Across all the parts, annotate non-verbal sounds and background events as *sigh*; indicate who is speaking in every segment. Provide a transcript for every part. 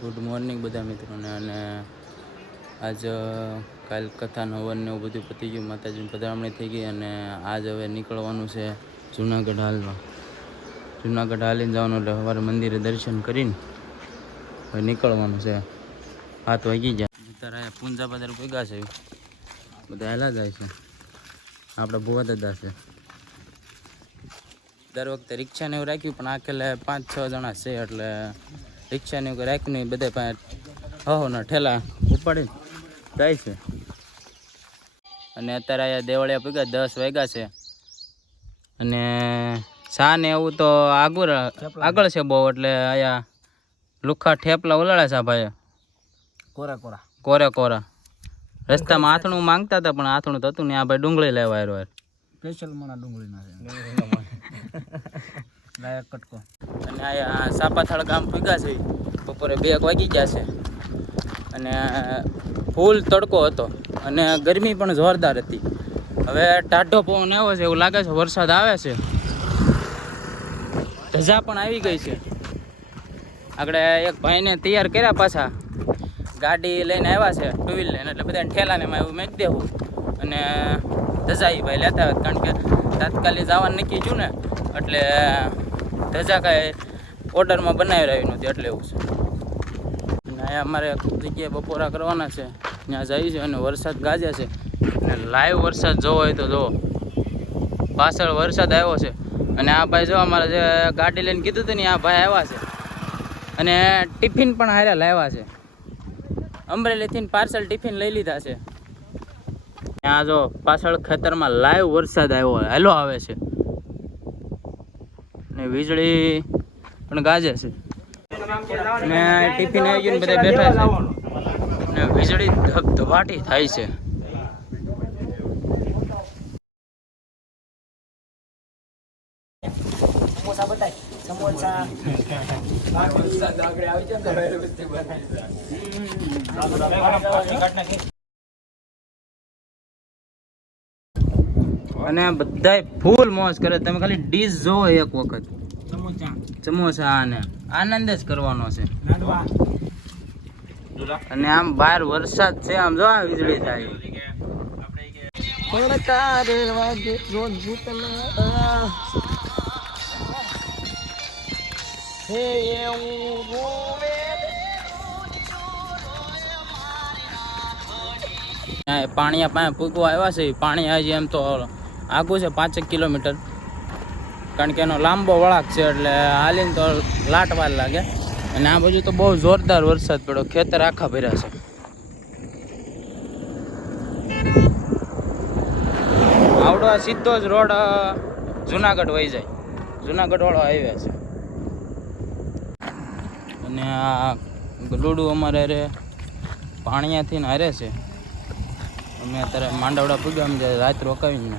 Speaker 1: Good morning બધા મિત્રોને અને આજ કાલ કથા હવન ને એવું બધું પતી ગયું, માતાજીની પધરામણી થઈ ગઈ અને આજ હવે નીકળવાનું છે જુનાગઢ હાલમાં. જુનાગઢ હાલીને જવાનું એટલે સવારે મંદિરે દર્શન કરીને હવે નીકળવાનું છે. હાથ વાગી ગયા. અત્યારે પૂંજા બજાર ભેગા છે. બધા હેલા જાય છે. આપણા ભુવા દાદા છે. દર વખતે રિક્ષાને એવું રાખ્યું, પણ આખેલે પાંચ છ જણા છે એટલે રિક્ષાને એવું રાખ્યું નહીં બધા પાસે હો ના ઠેલા ઉપાડીને જાય છે. અને અત્યારે અહીંયા દેવળિયા પગ્યા દસ વાગ્યા છે. અને ને એવું તો આગળ આગળ છે બહુ એટલે અહીંયા લુખા ઠેપલા ઉલાળ્યા છે આ ભાઈ
Speaker 2: કોરા કોરા.
Speaker 1: કોરે કોરા. રસ્તામાં આથણું માંગતા હતા પણ આથણું તો હતું ને આ ભાઈ ડુંગળી લેવા આવ્યો
Speaker 2: સ્પેશિયલ મણા ડુંગળી ના છે. *laughs* લાયક કટકો
Speaker 1: અને અહીંયા સાપાથાળ ગામ ભેગા છે. બપોરે બે એક વાગી ગયા છે. અને ફૂલ તડકો હતો. અને ગરમી પણ જોરદાર હતી. હવે ટાઢો પવન આવ્યો છે એવું લાગે છે વરસાદ આવે છે. ધજા પણ આવી ગઈ છે. આપણે એક ભાઈને તૈયાર કર્યા પાછા. ગાડી લઈને આવ્યા છે ટુ વ્હીલ લઈને. એટલે બધાને ઠેલાને એમાં એવું મેં દેવું. અને ધજા એ ભાઈ લેતા કારણ કે તાત્કાલિક જવાનું નક્કી જ્યું ને. એટલે ધજા કાંઈ ઓર્ડરમાં બનાવી રહ્યું નથી એટલે એવું છે. અને અહીંયા અમારે જગ્યાએ બપોરા કરવાના છે. ત્યાં જાય છે અને વરસાદ ગાજે છે. અને લાઈવ વરસાદ જોવો હોય તો જુઓ પાછળ વરસાદ આવ્યો છે. અને આ ભાઈ જો અમારે જે ગાડી લઈને કીધું હતું ને, આ ભાઈ આવ્યા છે. અને ટિફિન પણ હારે લાવ્યા છે. અમરેલીથી પાર્સલ ટિફિન લઈ લીધા છે. ત્યાં જો પાછળ ખેતરમાં લાઈવ વરસાદ આવ્યો હેલો આવે છે. ને વીજળી પણ ગાજે છે. ને ટિફિન આવી ગયું બધા બેઠા છે. ને વીજળી ધબધબાટી થાય છે.
Speaker 2: સમોસા બતાય. સમોસા.
Speaker 1: અને બધાય ફૂલ મોજ કરે. તમે ખાલી ડીશ જોવો એક વખત.
Speaker 2: સમોસા.
Speaker 1: અને આનંદ જ કરવાનો છે. અને આમ બહાર વરસાદ છે આમ જો આ વીજળી થાય.
Speaker 2: હે
Speaker 1: ત્યાં પાણીયા પાસે પૂગવા આવ્યા છે. પાણી આજે એમ તો આગું છે પાંચેક કિલોમીટર. કારણ કે એનો લાંબો વળાક છે એટલે હાલીને તો લાટવા લાગે. અને આ બાજુ તો બહુ જોરદાર વરસાદ પડ્યો. ખેતર આખા ભર્યા છે. આવડો સીધો જ રોડ જુનાગઢ વહી જાય. જુનાગઢ વાળો હાઈવે છે. અને આ ગલુડું અમારે અરે પાણીયાથી ને હારે છે. અમે અત્યારે માંડવડા પૂગ્યા રાત રોકાવીને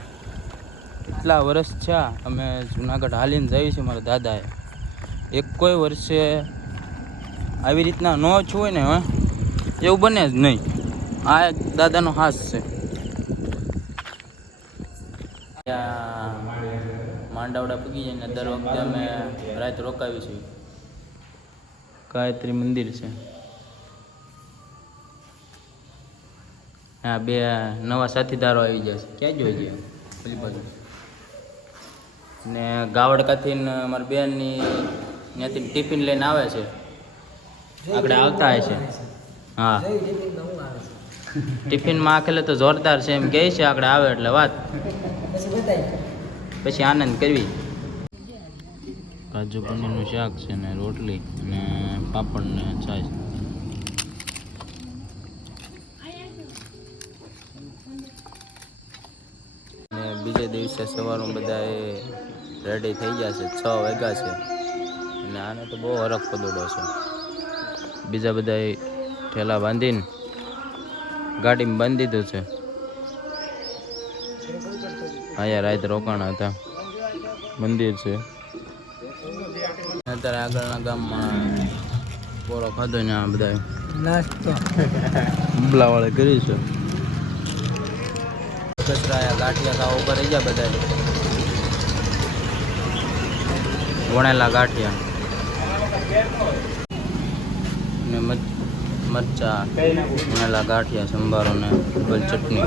Speaker 1: એટલા વર્ષ થયા અમે જુનાગઢ હાલીને જઈએ છીએ મારા દાદાએ. એક કોઈ વર્ષે આવી રીતના ન છું હોય ને હવે એવું બને જ નહીં. આ દાદાનો હાસ છે. માંડવડા પૂગી જાય ને દર વખતે અમે રાત રોકાવી છીએ. ગાયત્રી મંદિર છે. હા બે નવા સાથીદારો આવી જાય છે. ક્યાં જોઈ ગયા? પેલી બાજુ. ને ગાવડકાથી ને મારી બેનની ત્યાંથી ટિફિન લઈને આવે છે. આગળ આવતા હોય છે. હા. ટિફિનમાં આખેલે તો જોરદાર છે એમ કહે છે આગળ આવે એટલે વાત.
Speaker 2: પછી
Speaker 1: પછી આનંદ કરવી. કાજુ પનીરનું શાક છે ને રોટલી ને પાપડ ને છાશ ને બીજે દિવસે સવારમાં બધા એ રેડી થઈ ગયા છે છ વાગ્યા છે. અને આને તો બહુ હરખ પદોડો છે. બીજા બધા ઠેલા બાંધીને ગાડીમાં બાંધી દીધું છે. અહીંયા રાત રોકાણા હતા. મંદિર છે. અત્યારે આગળના ગામમાં પોળો ખાધો ને આ બધા
Speaker 2: નાસ્તો.
Speaker 1: ઉબલાવાળે કરી છે. કચરા ગાંઠિયા ખાવા ઉપર રહી ગયા બધા વણેલા ગાંઠિયા. ને મરચ- ભૂનેલા ગાંઠિયા, સંભારો ને ડબલ ચટણી.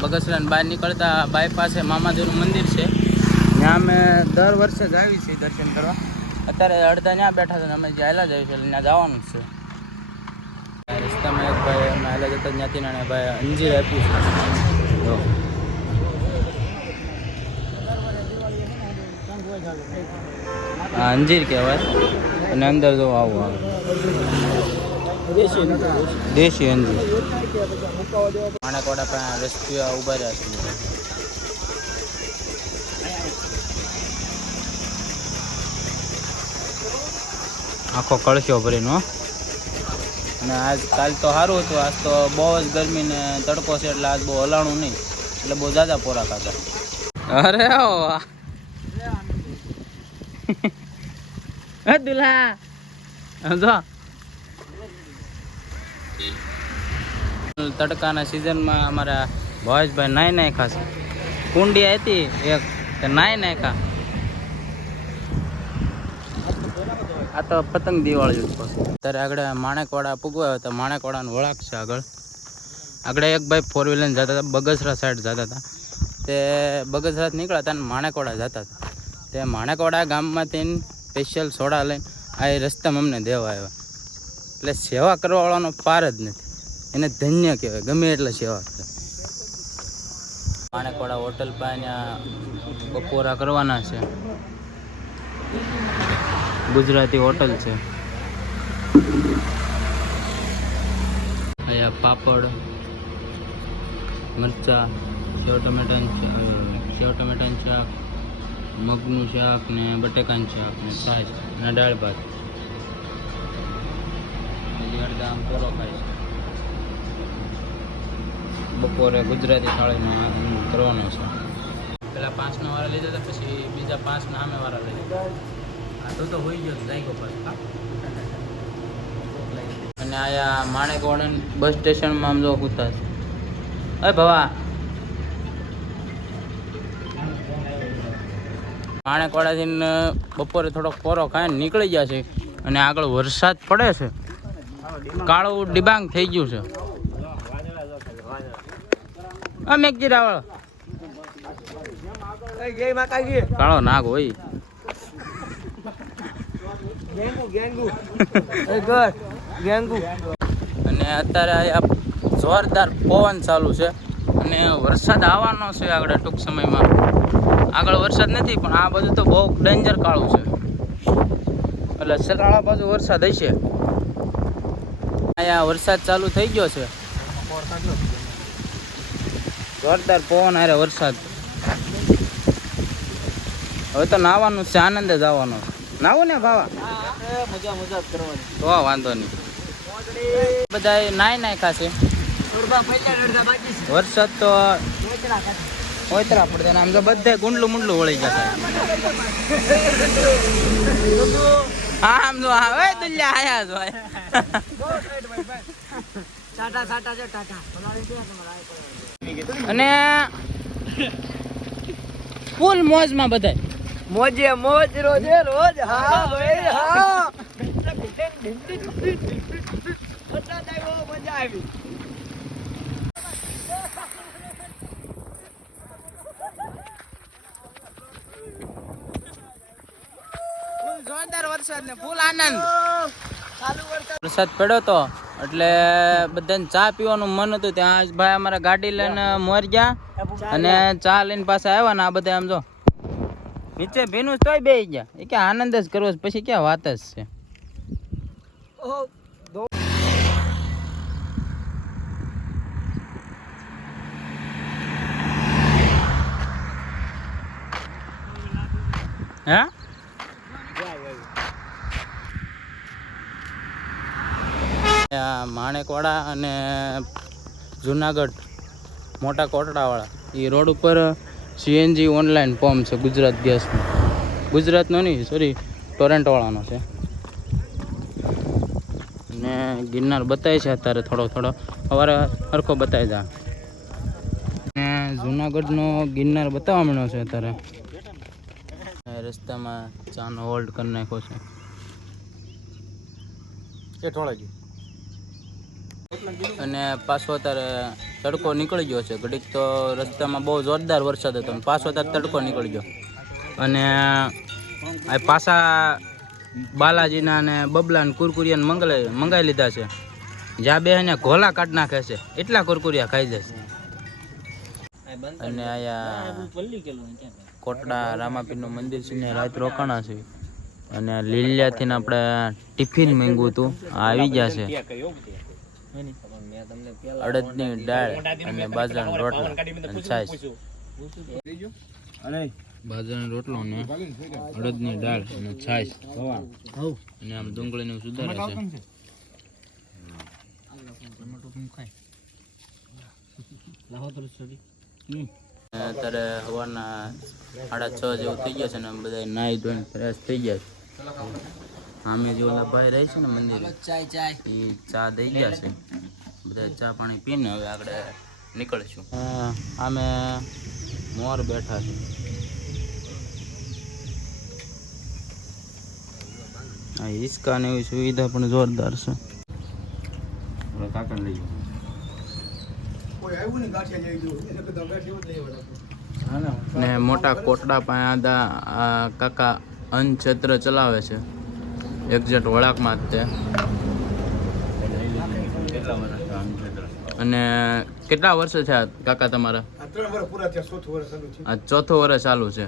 Speaker 1: બગસરાને બહાર નીકળતા બાયપાસે મામાદેવનું મંદિર છે. ત્યાં અમે દર વર્ષે જ આવી છીએ દર્શન કરવા. અત્યારે અડધા ત્યાં બેઠા છે અમે જ્યાં જ આવી છે ત્યાં જવાનું છે. રસ્તામાં એક ભાઈ અમે હાલ જતા ત્યાંથી ને ભાઈ અંજીર આપ્યું છે. હા અંજીર કહેવાય. અને અંદર જો આવું આવે. દેશી અંજીર. માણેકવાડા પણ રેસ્ક્યુ ઊભા રહ્યા છે. આખો કળશો ભરીને અને આજ કાલ તો સારું હતું. આજ તો બહુ જ ગરમી ને તડકો છે એટલે આજ બહુ હલાણું નહીં. એટલે બહુ જાજા પોરા ખાતા અરે વાહ દુલ્હા. જો. તડકાના સિઝનમાં અમારા ભાવેશભાઈ નાઈ નાઈ છે. કુંડી હતી એક નાઈ નાઈ આ તો પતંગ દિવાળી અત્યારે આગળ માણેકવાડા પૂગવા તો માણેકવાડાનો વળાક છે આગળ. આગળ એક ભાઈ ફોર વ્હીલર જતા હતા. બગસરા સાઈડ જતા હતા. તે બગસરા નીકળ્યા હતા અને માણેકવાડા જતા હતા. તે માણેકવાડા ગામમાંથી સ્પેશિયલ સોડા લઈને આ રસ્તામાં અમને દેવા આવ્યા. એટલે સેવા કરવાવાળાનો પાર જ નથી. એને ધન્ય કહેવાય. ગમે એટલે સેવા કરે. માણેકવાડા હોટલ પાસે બપોરા કરવાના છે. ગુજરાતી હોટલ છે. અહીંયા પાપડ, મરચા, સેવ ટમેટાનું સેવ ટમેટાનું શાક, મગનું શાક ને બટેકાનું શાક ને છાશ અને દાળ ભાત. હજી અડધા આમ પોરો ખાય છે. બપોરે ગુજરાતી થાળીમાં કરવાનો છે. પેલા પાંચના વાળા લીધા હતા પછી બીજા પાંચના સામે વાળા લઈ લીધા તો તો હોઈ ગયો લાગ્યો પાછો અને આયા માણેકવાડા બસ સ્ટેશનમાં આમ જો કૂતા છે. અરે ભવા. માણેકવાડાથી બપોરે થોડોક કોરો ખાઈને નીકળી ગયા છે અને આગળ વરસાદ પડે છે. કાળું ડિબાંગ થઈ ગયું છે. મેઘજી રાવળ. કાળો નાગ હોય
Speaker 2: ગેંગુ ગેંગુ એ ઘર ગેંગુ
Speaker 1: અને અત્યારે અહીંયા જોરદાર પવન ચાલુ છે. અને વરસાદ આવવાનો છે આગળ ટૂંક સમયમાં. આગળ વરસાદ નથી, પણ આ બધું તો બહુ ડેન્જર કાળું છે. એટલે સરાળા બાજુ વરસાદ હશે. અહીંયા વરસાદ ચાલુ થઈ ગયો છે. જોરદાર પવન આરે વરસાદ. હવે તો નાવાનું છે, આનંદ જ આવવાનો. નાવું ને ભાવા
Speaker 2: મજા મજા કરવાની
Speaker 1: તો વાંધો નહીં. બધા નાય
Speaker 2: બાકી છે
Speaker 1: વરસાદ તો ઓતરા પડે આમ તો બધે ગુંડલું મુંડલું વળી જતા આમ તો આવે દુલ્યા આયા
Speaker 2: છે
Speaker 1: અને ફૂલ મોજમાં બધાય.
Speaker 2: મોજે મોજ રોજે રોજ હા ભાઈ હા. મજા આવી
Speaker 1: જોરદાર વરસાદ ને ફૂલ આનંદ.
Speaker 2: વરસાદ
Speaker 1: વરસાદ પડ્યો તો એટલે બધાને ચા પીવાનું મન હતું. ત્યાં ભાઈ અમારા ગાડી લઈને મોર ગયા અને ચા લઈને પાછા આવ્યા ને આ બધા આમ જો. નીચે ભીનું તોય બે ગયા. એ કે આનંદ જ કરવો પછી ક્યાં વાત જ છે? હે? માણેકવાડા અને જુનાગઢ, મોટા કોટડાવાળા. એ રોડ ઉપર સીએનજી ઓનલાઈન ફોર્મ છે ગુજરાત ગેસનું. ગુજરાતનો નહીં સોરી ટોરેન્ટવાળાનો છે. ને ગિરનાર બતાવે છે અત્યારે થોડો થોડો. સવારે સરખો બતાવી જા. ને જુનાગઢનો ગિરનાર બતાવવા મળ્યો છે અત્યારે. રસ્તામાં ચાનો હોલ્ડ કરી નાખ્યો છે.
Speaker 3: ઠોળાજી
Speaker 1: અને પાછો અત્યારે તડકો નીકળી ગયો છે. ઘડીક તો રસ્તામાં બહુ જોરદાર વરસાદ હતો પાછો અત્યારે તડકો નીકળી ગયો. અને આ પાછા બાલાજીના અને બબલા ને કુરકુરિયાને મંગાઈ મંગાવી લીધા છે. જ્યાં બે એને ઘોલા કાઢ નાખે છે. એટલા કુરકુરિયા ખાઈ જશે અને આયા કોટડા રામાપીરનું મંદિર છે ને રાત રોકાણા છે. અને લીલિયાથી આપણે ટિફિન માંગ્યું હતું. આવી ગયા છે. અડદની દાળ અને બાજરાનો રોટલો અને છાશ. બાજરાનો રોટલો ને અડદની દાળ અને છાશ. અને આમ ડુંગળીને સુધારે છે. અત્યારે સવારના સાડા છ જેવું થઈ ગયા છે ને બધા નાહી ધોઈને ફ્રેશ થઈ ગયા છે. આમે જે ઓલા ભાઈ રહે છે ને મંદિરે. એ ચા દઈ ગયા છે. બધા ચા પાણી પીને હવે આગળ નીકળીશું. આમે મોર બેઠા છે આ હિંચકા ને એવી સુવિધા પણ જોરદાર છે. કાકા લઈ ને મોટા કોટડા પાસે આ કાકા અન્નક્ષેત્ર ચલાવે છે. એક્ઝેટ વળાકમાં જ તે. અને કેટલા વર્ષ થયા કાકા તમારા? આ ચોથું વર્ષ ચાલુ છે.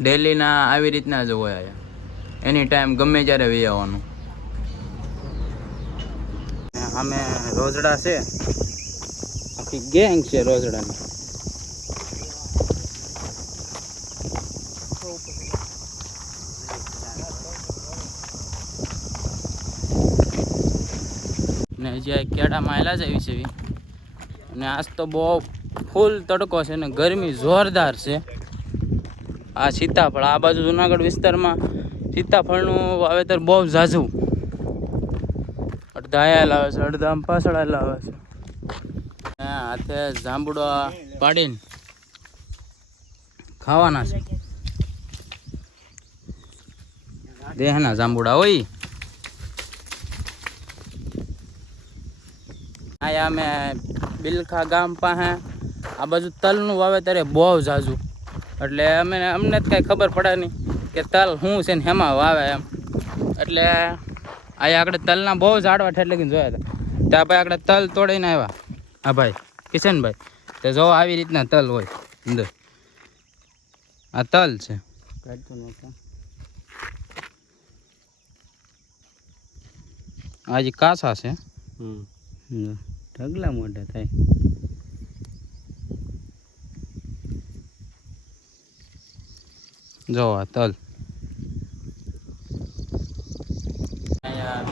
Speaker 1: ડેલીના આવી રીતના જ હોય આયા એની ટાઈમ ગમે ત્યારે વી આવવાનું. અમે રોજડા છે. આખી ગેંગ છે રોજડાની. આ કેળામાં આવેલા જ આવી છે અને આજ તો બહુ ફૂલ તડકો છે ને ગરમી જોરદાર છે. આ સીતાફળ, આ બાજુ જુનાગઢ વિસ્તારમાં સીતાફળનું વાવેતર બહુ ઝાઝું. અડધા આયા લાવે છે, અડધા આમ પાછળ લાવે છે. હાથે જાંબુડો પાડીને ખાવાના છે. દેહના જાંબુડા હોય અમે બિલખા ગામ પાસે. આ બાજુ તલનું વાવેતર એ બહુ ઝાઝું એટલે અમે અમને જ કાંઈ ખબર પડે નહીં કે તલ શું છે ને હેમાં વાવે એમ. એટલે અહીંયા આગળ તલના બહુ ઝાડવા ઠેટ લગીને જોયા હતા. ત્યાં ભાઈ આગળ તલ તોડીને આવ્યા. હા ભાઈ કિશનભાઈ તો જો આવી રીતના તલ હોય અંદર. આ તલ છે. આજે કાસા છે હમ. ઢગલા મોટા થાય. જો આ તલ.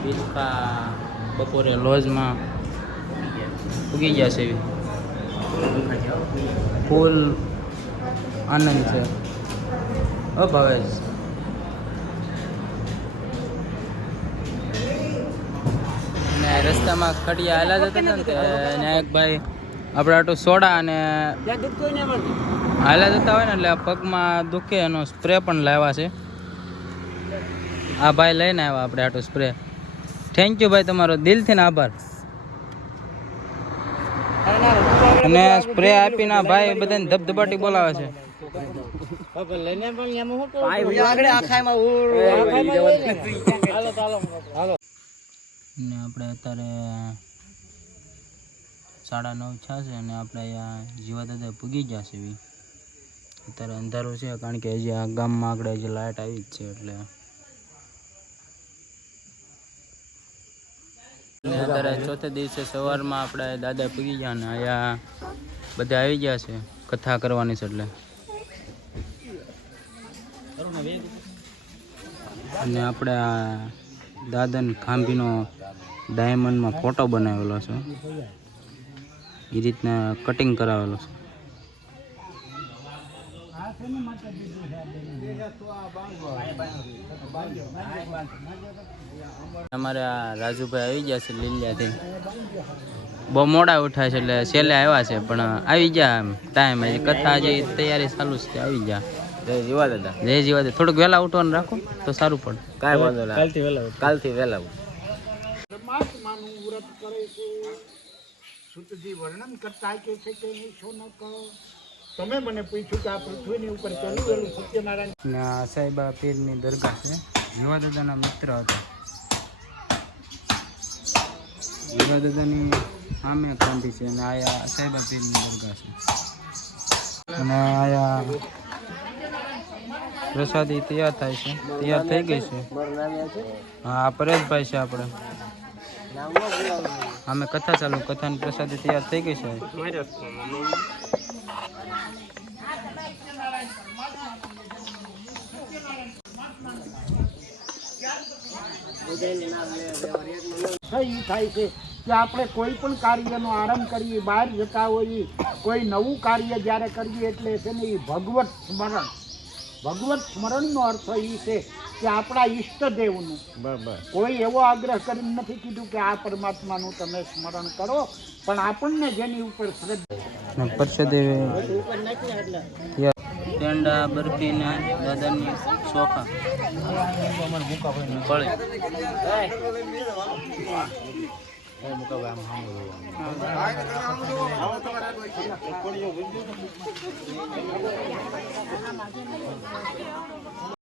Speaker 1: બિલકા બપોરે લોજમાં ઉગી ગયા છે એવી. ફૂલ આનંદ છે. અભાવે ભાવેશ. રસ્તામાં ખડિયા હાલા જતા હતા ને ત્યાં એક ભાઈ આપણે આટલું સોડા અને હાલા જતા હોય ને એટલે પગમાં દુખે એનો સ્પ્રે પણ લાવ્યા છે આ ભાઈ લઈને આવ્યા આપણે આટલું સ્પ્રે થેન્ક યુ ભાઈ તમારો દિલથી ને આભાર અને સ્પ્રે આપીને ભાઈ બધાને ધબધબાટી બોલાવે છે
Speaker 2: લઈને પણ આગળ આખામાં હાલો હાલો
Speaker 1: ને આપણે અત્યારે સાડા નવ છે અને આપણે અહીંયા જીવાદાદા પૂગી ગયા છે એવી અત્યારે અંધારું છે કારણ કે હજી આ ગામમાં આગળ હજી લાઇટ આવી જ છે એટલે. અત્યારે ચોથે દિવસે સવારમાં આપણે દાદા પૂગી ગયા ને અહીંયા બધા આવી ગયા છે કથા કરવાની છે એટલે. અને આપણે આ દાદન ખાંભીનો ડાયમંડમાં ફોટો બનાવેલો છે. એ રીતના કટિંગ કરાવેલો છે. અમારા આ રાજુભાઈ આવી ગયા છે લીલિયાથી. બહુ મોડા ઉઠાય છે એટલે છેલ્લે આવ્યા છે પણ આવી ગયા એમ. ટાઈમ હજી કથા જે તૈયારી ચાલુ છે આવી ગયા.
Speaker 3: જય જીવા દાદા.
Speaker 1: જય જીવા દે થોડુંક વહેલા ઉઠવાનું રાખો તો સારું પડે.
Speaker 3: કાંઈ વાંધો નહીં કાલથી વહેલા કાલથી વહેલા પરમાત્માનું વ્રત કરે છે. સુતજી વર્ણન કરતા કે છે કે હે શોનક તમે મને પૂછ્યું કે આ પૃથ્વીની ઉપર ચાલી સત્યનારાયણ
Speaker 1: ને આ સાહેબા પીરની દરગાહ છે. યુવા દાદાના મિત્ર હતા. યુવા દાદાની સામે કાંધી છે અને આયા સાહેબા પીરની દરગાહ છે. અને આયા પ્રસાદી તૈયાર થાય છે. તૈયાર થઈ ગઈ છે. હા પરેશભાઈ છે આપણે. અમે કથા ચાલુ, કથાની પ્રસાદી તૈયાર થઈ ગઈ છે.
Speaker 3: થાય છે. કે આપણે કોઈ પણ કાર્યનો આરંભ કરીએ, બહાર જતા હોઈએ, કોઈ નવું કાર્ય જ્યારે કરીએ એટલે છે ને એ ભગવત સ્મરણ. ભગવત સ્મરણનો અર્થ એ છે કે આપણા ઈષ્ટદેવનું કોઈ એવો આગ્રહ કરીને નથી કીધું કે આ પરમાત્માનું તમે સ્મરણ કરો પણ આપણને જેની ઉપર શ્રદ્ધા
Speaker 1: પરસદેવે પેંડા બરફી ને દાદાની ચોખા પળે.